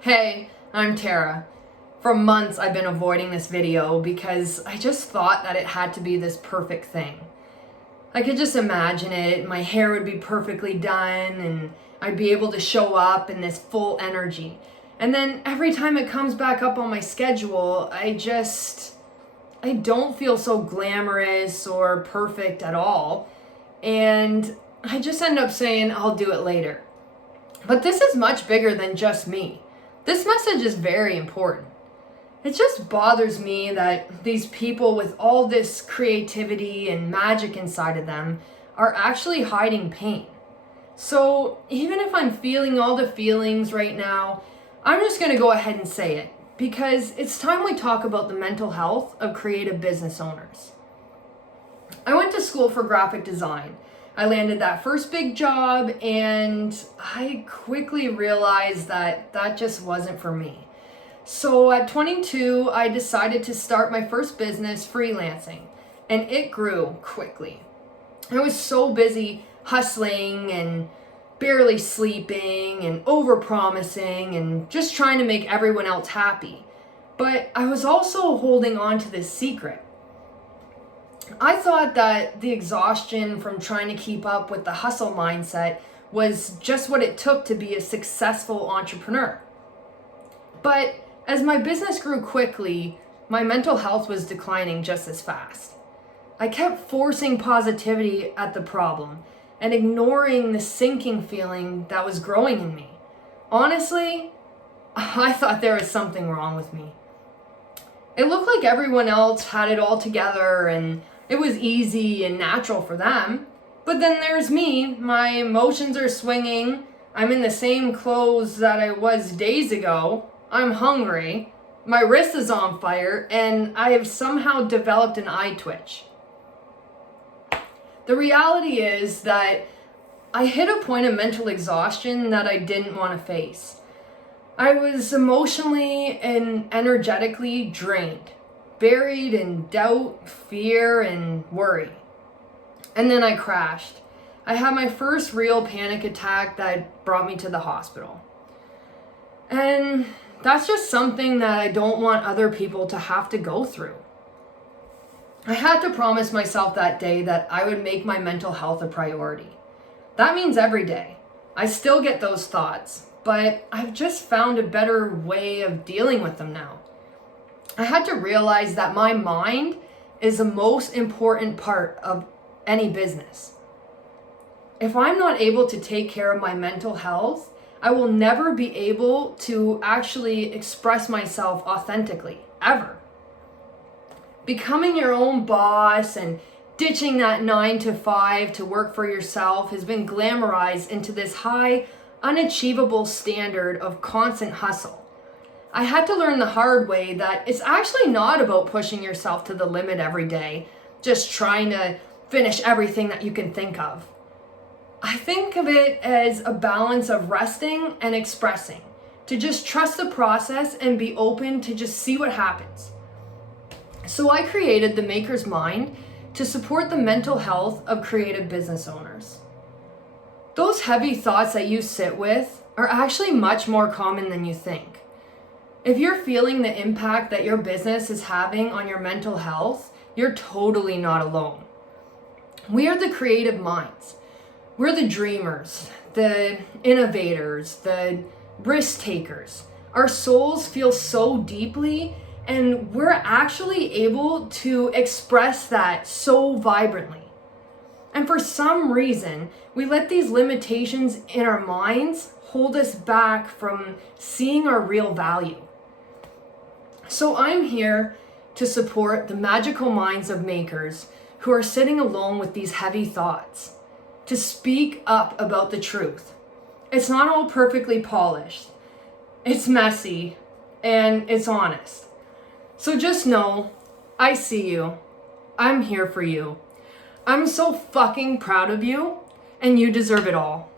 Hey, I'm Tara. For months I've been avoiding this video because I just thought that it had to be this perfect thing. I could just imagine it, my hair would be perfectly done and I'd be able to show up in this full energy. And then every time it comes back up on my schedule, I don't feel so glamorous or perfect at all. And I just end up saying I'll do it later. But this is much bigger than just me. This message is very important. It just bothers me that these people with all this creativity and magic inside of them are actually hiding pain. So even if I'm feeling all the feelings right now, I'm just going to go ahead and say it because it's time we talk about the mental health of creative business owners. I went to school for graphic design. I landed that first big job and I quickly realized that just wasn't for me. So at 22, I decided to start my first business freelancing, and it grew quickly. I was so busy hustling and barely sleeping and overpromising and just trying to make everyone else happy. But I was also holding on to this secret. I thought that the exhaustion from trying to keep up with the hustle mindset was just what it took to be a successful entrepreneur. But as my business grew quickly, my mental health was declining just as fast. I kept forcing positivity at the problem and ignoring the sinking feeling that was growing in me. Honestly, I thought there was something wrong with me. It looked like everyone else had it all together and it was easy and natural for them. But then there's me. My emotions are swinging. I'm in the same clothes that I was days ago. I'm hungry. My wrist is on fire and I have somehow developed an eye twitch. The reality is that I hit a point of mental exhaustion that I didn't want to face. I was emotionally and energetically drained, buried in doubt, fear, and worry. And then I crashed. I had my first real panic attack that brought me to the hospital. And that's just something that I don't want other people to have to go through. I had to promise myself that day that I would make my mental health a priority. That means every day. I still get those thoughts, but I've just found a better way of dealing with them now. I had to realize that my mind is the most important part of any business. If I'm not able to take care of my mental health, I will never be able to actually express myself authentically, ever. Becoming your own boss and ditching that 9 to 5 to work for yourself has been glamorized into this high, unachievable standard of constant hustle. I had to learn the hard way that it's actually not about pushing yourself to the limit every day, just trying to finish everything that you can think of. I think of it as a balance of resting and expressing, to just trust the process and be open to just see what happens. So I created the Maker's Mind to support the mental health of creative business owners. Those heavy thoughts that you sit with are actually much more common than you think. If you're feeling the impact that your business is having on your mental health, you're totally not alone. We are the creative minds. We're the dreamers, the innovators, the risk takers. Our souls feel so deeply, and we're actually able to express that so vibrantly. And for some reason, we let these limitations in our minds hold us back from seeing our real value. So I'm here to support the magical minds of makers who are sitting alone with these heavy thoughts, to speak up about the truth. It's not all perfectly polished. It's messy and it's honest. So just know, I see you. I'm here for you. I'm so fucking proud of you, and you deserve it all.